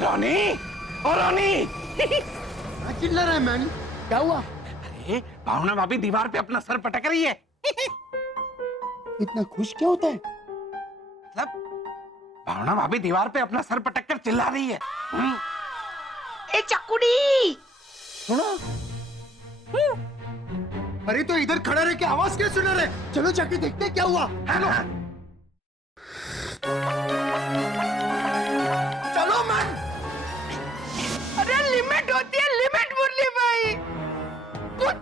रोनी, ओ रोनी। क्या चिल्ला रहा है मैन? क्या हुआ? अरे भावना भाभी दीवार पे अपना सर पटक रही है। इतना खुश क्या होता है? मतलब भावना भाभी दीवार पे अपना सर पटक कर चिल्ला रही है। ए चकुड़ी, सुनो। अरे तो इधर खड़ा रह के आवाज क्या सुन रहे? चलो जाके देखते हैं क्या हुआ। चलो चलो मैन। अरे लिमिट होती है लिमिट मुरली भाई।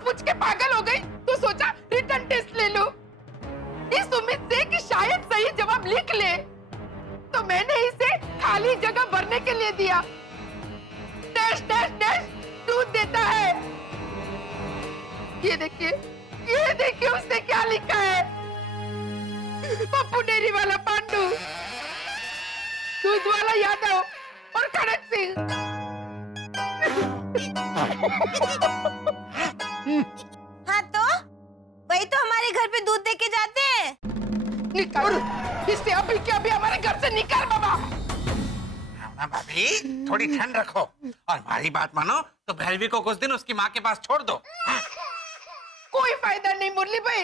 पूछ के पागल हो गई तो सोचा रिटर्न टेस्ट ले लो, इस उम्मीद से कि शायद सही जवाब लिख ले। तो मैंने इसे खाली जगह भरने के लिए दिया। डैश डैश डैश दूध देता है। ये देखिए उसने क्या लिखा है। पप्पू डेयरी वाला पांडू, दूध वाला यादव और खड़क सिंह। हाँ तो वही तो हमारे घर पे दूध देके जाते हैं। निकाल इससे अभी के अभी हमारे घर से निकाल बाबा। भावना भाभी थोड़ी ठंड रखो और हमारी बात मानो तो भैरवी को कुछ दिन उसकी माँ के पास छोड़ दो। कोई फायदा नहीं मुरली भाई,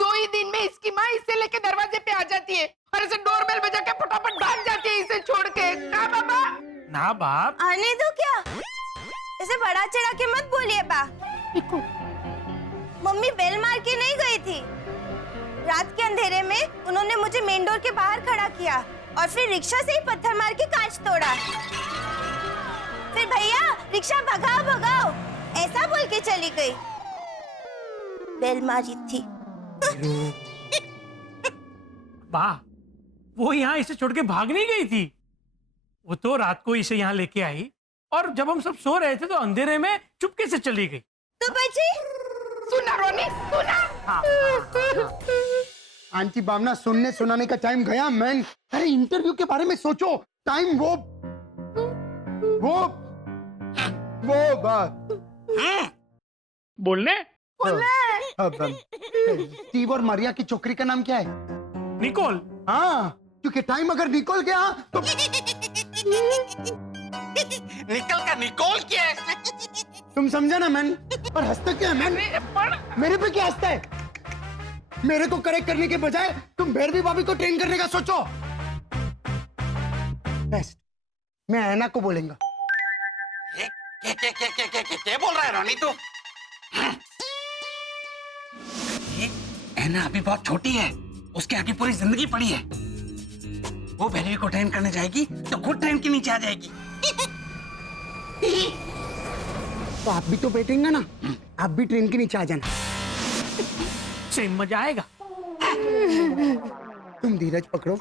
2 ही दिन में इसकी माँ इसे लेके दरवाजे पे आ जाती है और इसे डोरबेल बजा के फटाफट भाग जाती है इसे छोड़ के। कहा बाबा? ना बाप, आने दो क्या, इसे बड़ा चढ़ा के मत बोलिए बा। मम्मी बेल मार के नहीं गई थी। रात के अंधेरे में उन्होंने मुझे मेन डोर के बाहर खड़ा किया और फिर रिक्शा से ही पत्थर मार के कांच तोड़ा। फिर भैया रिक्शा भगाओ भगाओ ऐसा बोल के चली गई। बेल मारी थी। वाह, वो यहाँ इसे छोड़ के भाग नहीं गई थी। वो तो रात को इसे यहाँ लेके आई और जब हम सब सो रहे थे तो अंधेरे में चुपके से चली गई। तो बची सुना रोनी सुना। आंटी भावना सुनने सुनाने का टाइम गया मैन। अरे इंटरव्यू के बारे में सोचो। टाइम वो बात बोलने स्टीव और मारिया की छोकरी का नाम क्या है? निकोल। हाँ, क्योंकि टाइम अगर निकल गया तो निकल का निकोल क्या है? तुम समझा ना मैन। और हंसता क्या है मैन? मेरे पे क्या हंसता है? मेरे को करेक्ट करने के बजाय तुम भैरवी भाभी को ट्रेन करने का सोचो। बेस्ट, मैं ऐना को बोलेंगा। क्या बोल रहा है रोनी तू? ऐना अभी बहुत छोटी है, उसके आगे पूरी जिंदगी पड़ी है। वो भैरवी को ट्रेन करने जाएगी तो खुद ट्रेन के नीचे आ जाएगी। तो आप भी तो बैठेंगे ना, आप भी ट्रेन के नीचे आ जाना। सेम मजा आएगा। तुम धीरज पकड़ो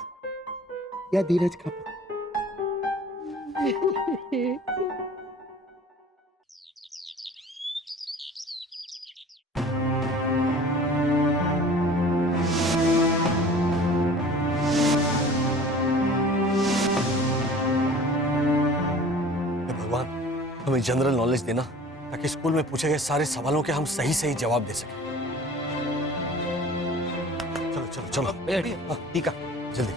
या धीरज खाओ। भगवान, हमें जनरल नॉलेज देना ताकि स्कूल में पूछे गए सारे सवालों के हम सही सही जवाब दे सकें। चलो चलो चलो ठीक है, जल्दी।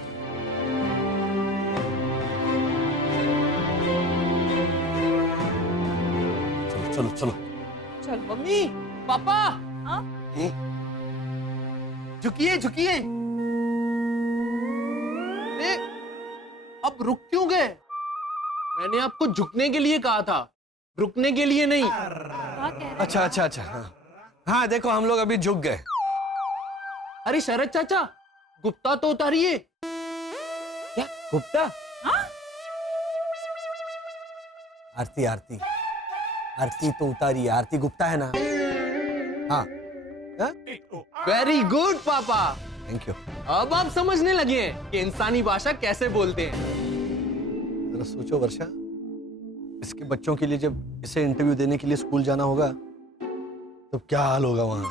चलो चलो चलो। Mummy papa. झुकिए झुकिए। अब रुक क्यों गए? मैंने आपको झुकने के लिए कहा था, रुकने के लिए नहीं। अच्छा अच्छा अच्छा, हाँ देखो हम लोग अभी झुक गए। अरे शरद चाचा, गुप्ता तो उतारिए। क्या गुप्ता? आरती आरती आरती तो उतारी, आरती गुप्ता है ना? हाँ। वेरी गुड पापा, थैंक यू। अब आप समझने लगे हैं कि इंसानी भाषा कैसे बोलते हैं। जरा सोचो वर्षा, इसके बच्चों के लिए जब इसे इंटरव्यू देने के लिए स्कूल जाना होगा तो क्या हाल होगा वहां।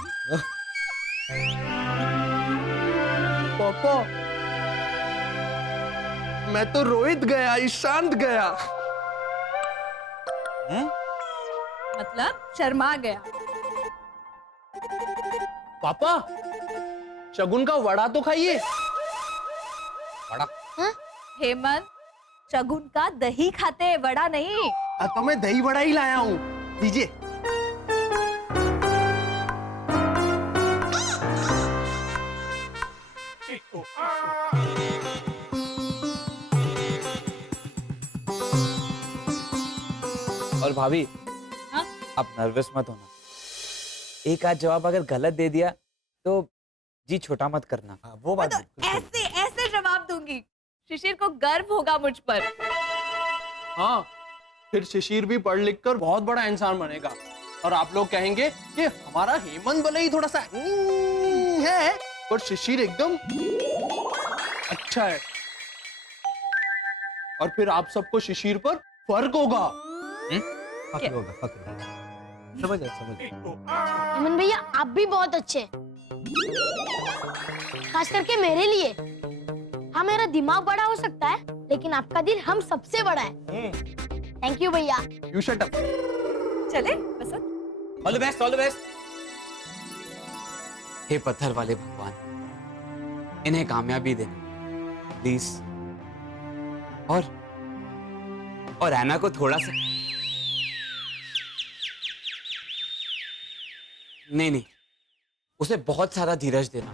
पापा, मैं तो रोहित गया, ईशांत गया। मतलब शर्मा गया। पापा, शगुन का वड़ा तो खाइए। बड़ा हेमंत, शगुन का दही खाते हैं, वड़ा नहीं। तो मैं दही बड़ा ही लाया हूँ, दीजिए। और भाभी, हाँ? आप नर्वस मत होना। एक आध जवाब अगर गलत दे दिया तो जी छोटा मत करना। हाँ, वो बात तो बिल्कुल सही। ऐसे ऐसे जवाब दूंगी, शिशिर को गर्व होगा मुझ पर। हाँ, फिर शिशिर भी पढ़ लिख कर बहुत बड़ा इंसान बनेगा और आप लोग कहेंगे कि हमारा हेमंत भले ही थोड़ा सा है, पर शिशिर एकदम अच्छा है। और फिर आप सबको शिशिर पर फर्क होगा। फक्र होगा, फक्र होगा। समझ आया, समझ आया। हेमंत भैया आप भी बहुत अच्छे हैं। खास करके मेरे लिए। हाँ, मेरा दिमाग बड़ा हो सकता है, लेकिन आपका दिल हम सबसे बड़ा है। थैंक यू भैया। You shut up. चले Basant. All the best, all the best. हे पत्थर वाले भगवान, इन्हें कामयाबी देना प्लीज। और ऐना को थोड़ा सा नहीं, उसे बहुत सारा धीरज देना।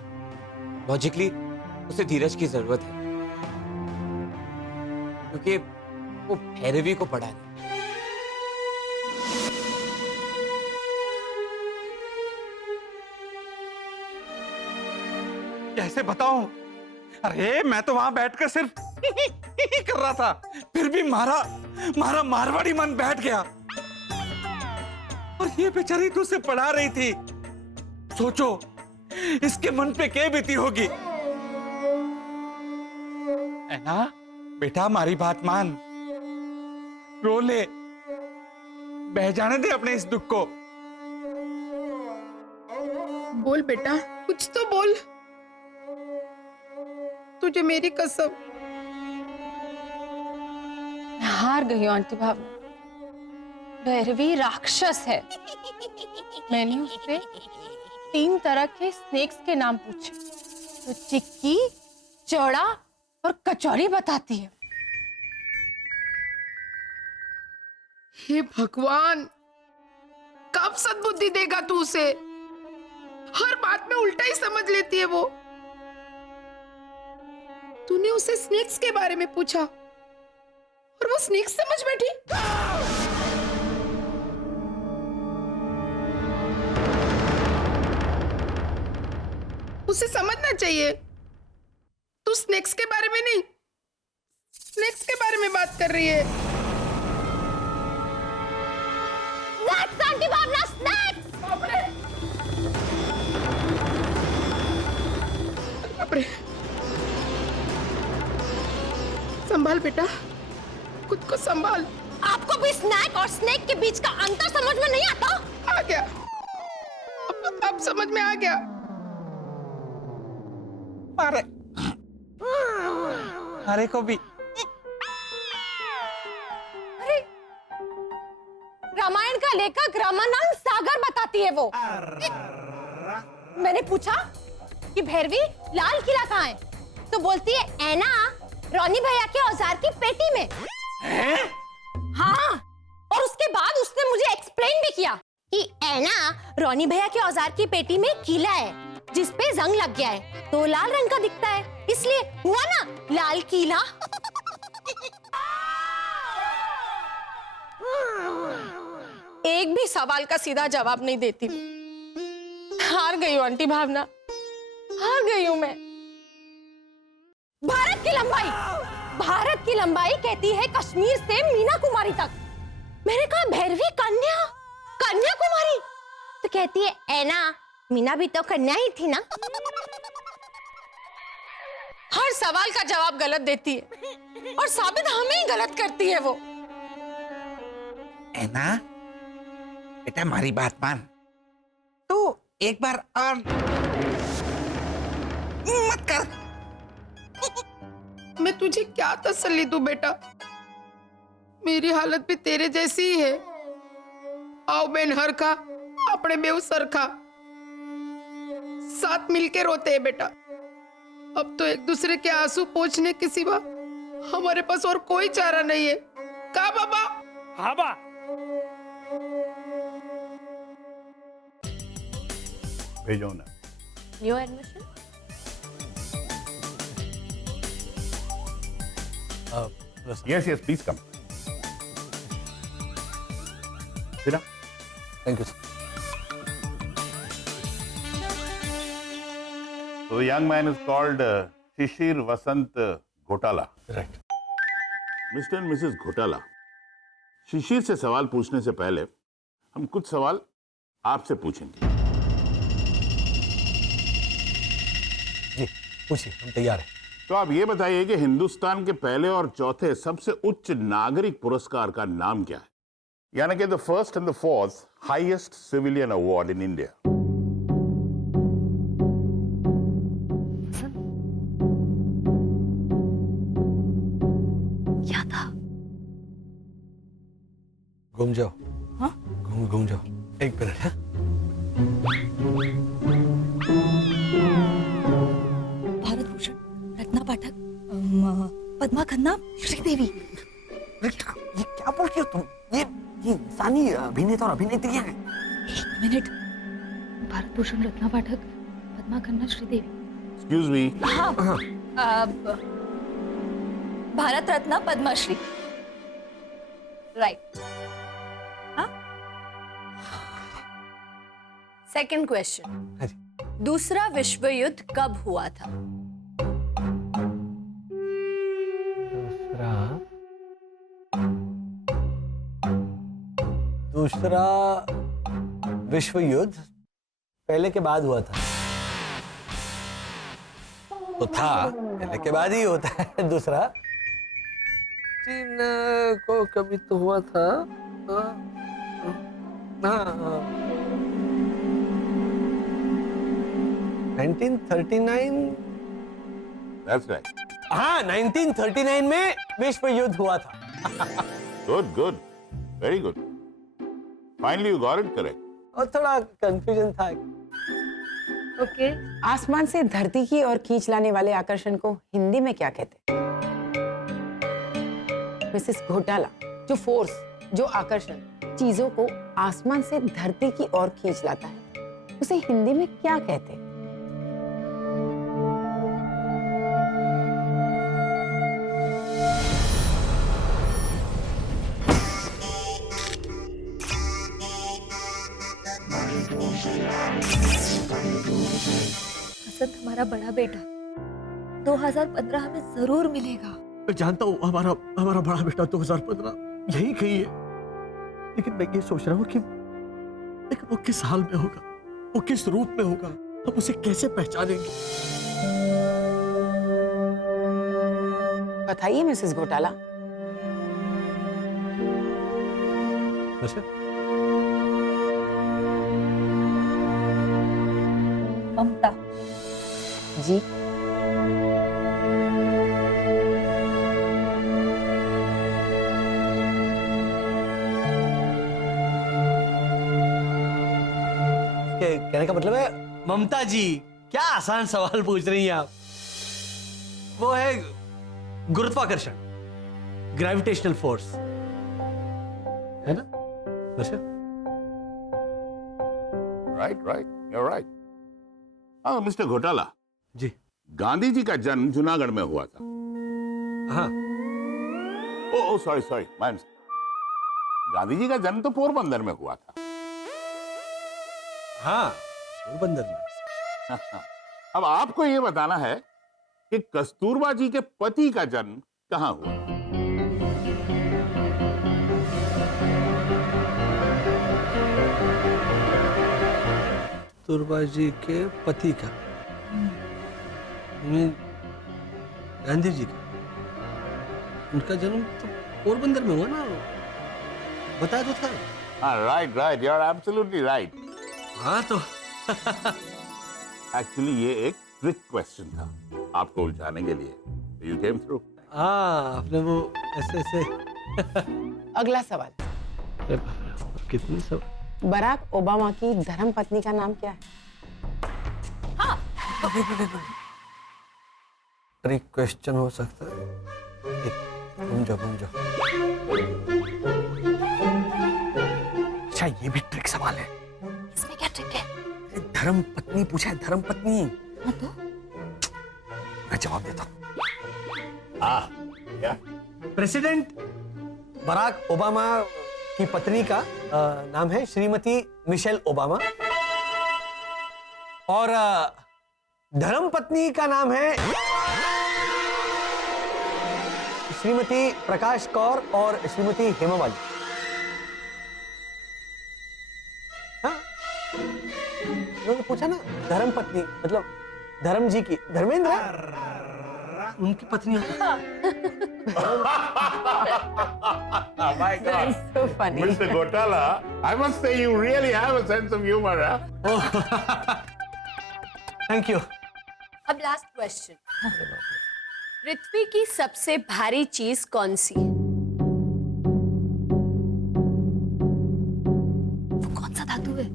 लॉजिकली उसे धीरज की जरूरत है, क्योंकि वो भैरवी को पढ़ा है। कैसे बताऊं? अरे मैं तो वहां बैठकर सिर्फ कर रहा था, फिर भी मारा मारवाड़ी मन बैठ गया। और ये बेचारी तो उसे पढ़ा रही थी। सोचो इसके मन पे क्या बीती होगी। ऐना बेटा, हमारी बात मान, रो ले, बह जाने दे अपने इस दुख को। बोल बेटा, कुछ तो बोल। तुझे मेरी कसम। हार गई हूं आंटी भावना। भैरवी राक्षस है। मैंने उससे 3 तरह के स्नेक्स के नाम पूछे तो चिक्की, चौड़ा और कचौड़ी बताती है। हे भगवान, कब सद्बुद्धि देगा तू उसे? हर बात में उल्टा ही समझ लेती है वो। तूने उसे स्नेक्स के बारे में पूछा और वो स्नेक्स समझ बैठी। उसे समझना चाहिए, तू स्नेक्स के बारे में नहीं, स्नेक्स के बारे में बात कर रही है। स्नैक्स आंटी भावना, स्नैक्स। बापरे। संभाल बेटा, खुद को संभाल। आपको भी स्नैक और स्नेक के बीच का अंतर समझ में नहीं आता? आ गया, अब समझ में आ गया। अरे को भी रामायण का लेखक रामानंद सागर बताती है वो। मैंने पूछा कि भैरवी लाल किला कहाँ है, तो बोलती है ऐना रोनी भैया के औजार की पेटी में। हाँ, और उसके बाद उसने मुझे एक्सप्लेन भी किया कि ऐना रोनी भैया के औजार की पेटी में कीला है जिसपे जंग लग गया है, तो लाल रंग का दिखता है, इसलिए हुआ ना लाल कीला। एक भी सवाल का सीधा जवाब नहीं देती। हार गई हूं आंटी भावना, हार गई हूं मैं। भारत की लंबाई कहती है कश्मीर से मीना कुमारी तक। मैंने कहा भैरवी कन्याकुमारी, तो कहती है ऐना मीना भी तो कन्या ही थी ना। हर सवाल का जवाब गलत देती है और साबित हमें ही गलत करती है वो। ऐना बेटा, हमारी बात मान, तू एक बार और मत कर। मैं तुझे क्या तसल्ली दूं बेटा, मेरी हालत भी तेरे जैसी ही है। आओ बेन हर का अपने बेव सर का, साथ मिलके रोते हैं बेटा। अब तो एक दूसरे के आंसू पोंछने के सिवा हमारे पास और कोई चारा नहीं है। का बाबा? हाँ बा। भेजो ना। New admission? Yes yes please come. फिर thank you sir. So the young man is called Shishir Vasant Ghotala. Right. Mr and Mrs Ghotala, Shishir से सवाल पूछने से पहले हम कुछ सवाल आपसे पूछेंगे। जी पूछिए, हम तैयार हैं। तो आप ये बताइए कि हिंदुस्तान के पहले और चौथे सबसे उच्च नागरिक पुरस्कार का नाम क्या है? यानी कि the first and the fourth highest civilian award in India. क्या था? घूम जाओ। हाँ? घूम जाओ। एक मिनट है। भारत भूषण, रत्ना पाठक, पद्मा खन्ना, श्रीदेवी। ये क्या बोल रही हो तुम? ये इंसानी अभिनेता और अभिनेत्री है। एक minute. Bharat Bhushan, Ratna Pathak, Padma Khanna, Sridevi. Excuse me. हाँ। Bharat Ratna, Padmashri. Right. Second question. हाँ जी। दूसरा विश्व युद्ध कब हुआ था? दूसरा विश्व युद्ध पहले के बाद हुआ था। तो था पहले के बाद ही होता है दूसरा। चीन को कभी तो हुआ था। हाँ 1939। That's right. हाँ 1939 में विश्व युद्ध हुआ था। Good, good, very good. Finally you got it correct. और थोड़ा कंफ्यूजन था। ओके। आसमान से धरती की ओर खींच लाने वाले आकर्षण को हिंदी में क्या कहते हैं? मिसेस घोटाला, जो फोर्स, जो आकर्षण चीजों को आसमान से धरती की ओर खींच लाता है, उसे हिंदी में क्या कहते हैं? हसन हमारा बड़ा बेटा 2015 में जरूर मिलेगा। मैं जानता हूँ हमारा बड़ा बेटा 2015 यही कही है, लेकिन मैं ये सोच रहा हूँ कि लेकिन वो किस हाल में होगा, वो किस रूप में होगा, हम उसे कैसे पहचानेंगे? बताइए मिसेस घोटाला। अच्छा ममता। जी कहने का मतलब है ममता जी। क्या आसान सवाल पूछ रही हैं आप। वो है गुरुत्वाकर्षण, ग्रेविटेशनल फोर्स, है ना? अच्छा Right, you're right. हाँ मिस्टर घोटाला जी। गांधी जी का जन्म जूनागढ़ में हुआ था। हाँ ओ सॉरी गांधी जी का जन्म तो पोरबंदर में हुआ था। हाँ पोरबंदर में। अब आपको ये बताना है कि कस्तूरबा जी के पति का जन्म कहाँ हुआ। कस्तूरबा जी के पति का, गांधी जी का, उनका जन्म तो पोरबंदर में हुआ ना, बताया तो था। हाँ right you are absolutely right. हाँ तो एक्चुअली ये एक ट्रिक क्वेश्चन था आपको उलझाने के लिए। You came through. हाँ आपने वो ऐसे अगला सवाल। कितने सब। बराक ओबामा की धर्म पत्नी का नाम क्या है? ट्रिक क्वेश्चन हो सकता है। घूम जाओ। अच्छा ये भी ट्रिक सवाल है। इसमें क्या ट्रिक है? धर्म पत्नी पूछा है, धर्म पत्नी। तो मैं जवाब देता हूँ। क्या? प्रेसिडेंट बराक ओबामा की पत्नी का नाम है श्रीमती मिशेल ओबामा और धर्म पत्नी का नाम है श्रीमती प्रकाश कौर और श्रीमती हेमामालिनी। हाँ? उन्होंने पूछा ना धर्म पत्नी मतलब धर्म जी की, धर्मेंद्र उनकी पत्नी। My God. So funny. Mr. Gotala, I must say you really have a sense of humor, huh? Thank you. अब लास्ट क्वेश्चन, पृथ्वी की सबसे भारी चीज कौन सी है? वो कौन सा धातु है?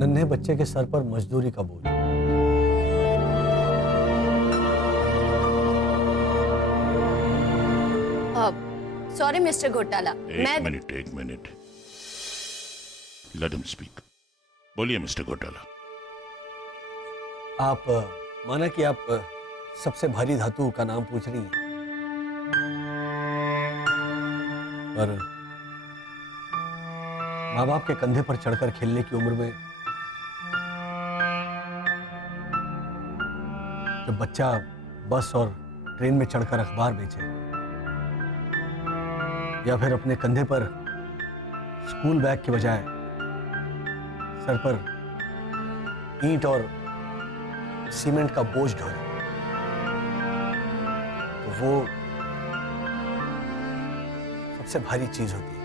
नन्हे बच्चे के सर पर मजदूरी का बोझ। सॉरी मिस्टर घोटाला, एक मिनट। Let him speak. बोलिए मिस्टर घोटाला। आप माना कि आप सबसे भारी धातु का नाम पूछ रही हैं, पर माँ बाप के कंधे पर चढ़कर खेलने की उम्र में जब बच्चा बस और ट्रेन में चढ़कर अखबार बेचे या फिर अपने कंधे पर स्कूल बैग के बजाय सर पर ईंट और सीमेंट का बोझ ढोए, तो वो सबसे भारी चीज होती है।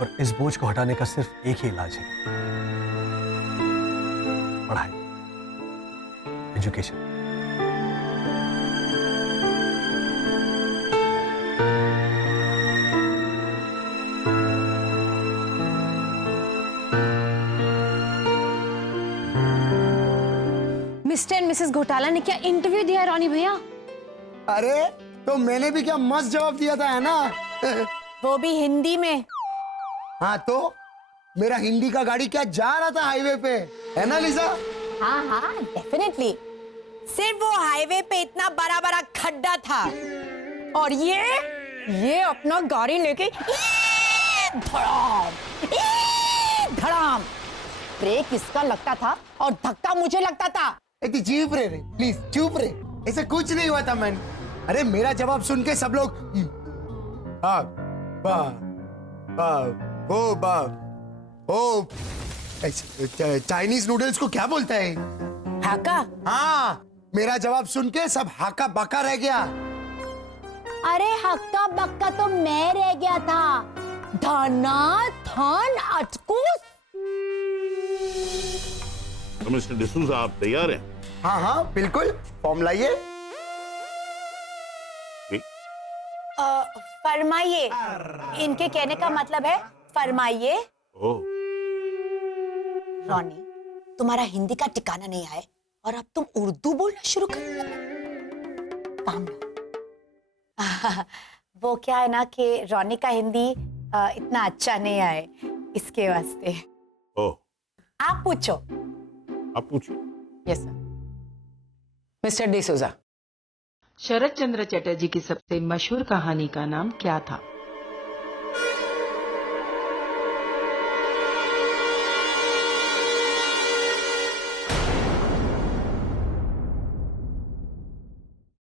और इस बोझ को हटाने का सिर्फ एक ही इलाज है, पढ़ाई, एजुकेशन। मिस्टर एंड मिसेस घोटाला ने क्या इंटरव्यू दिया रॉनी भैया? अरे तो मैंने भी क्या मस्त जवाब दिया था, है ना? वो भी हिंदी में। हाँ तो मेरा हिंदी का गाड़ी क्या जा रहा था हाईवे पे, है ना लिसा? हाँ हाँ डेफिनेटली। सिर्फ वो हाईवे पे इतना बड़ा बड़ा खड्डा था और ये अपना गाड़ी लेके धड़ाम ब्रेक इसका लगता था और धक्का मुझे लगता था। चुप रे प्लीज चुप रे, ऐसा कुछ नहीं हुआ था मैन। अरे मेरा जवाब सुन के सब लोग चाइनीज नूडल्स को क्या बोलता है? हाका। हाँ मेरा जवाब सुन के सब हाका बाका रह गया। अरे हक्का बक्का तो मैं रह गया था, धना धन अटकूस। तो मिस्टर डिसूजा आप तैयार हैं? हाँ हाँ बिल्कुल, फॉर्म लाइए। फरमाइए, इनके कहने का मतलब है फरमाइए। रॉनी, तुम्हारा हिंदी का ठिकाना नहीं आया और अब तुम उर्दू बोलना शुरू कर दिया। काम लो। वो क्या है ना कि रॉनी का हिंदी इतना अच्छा नहीं आए, इसके वास्ते। आप पूछो। आप पूछो। Yes sir. मिस्टर डिसूजा, शरत चंद्र चटर्जी की सबसे मशहूर कहानी का नाम क्या था?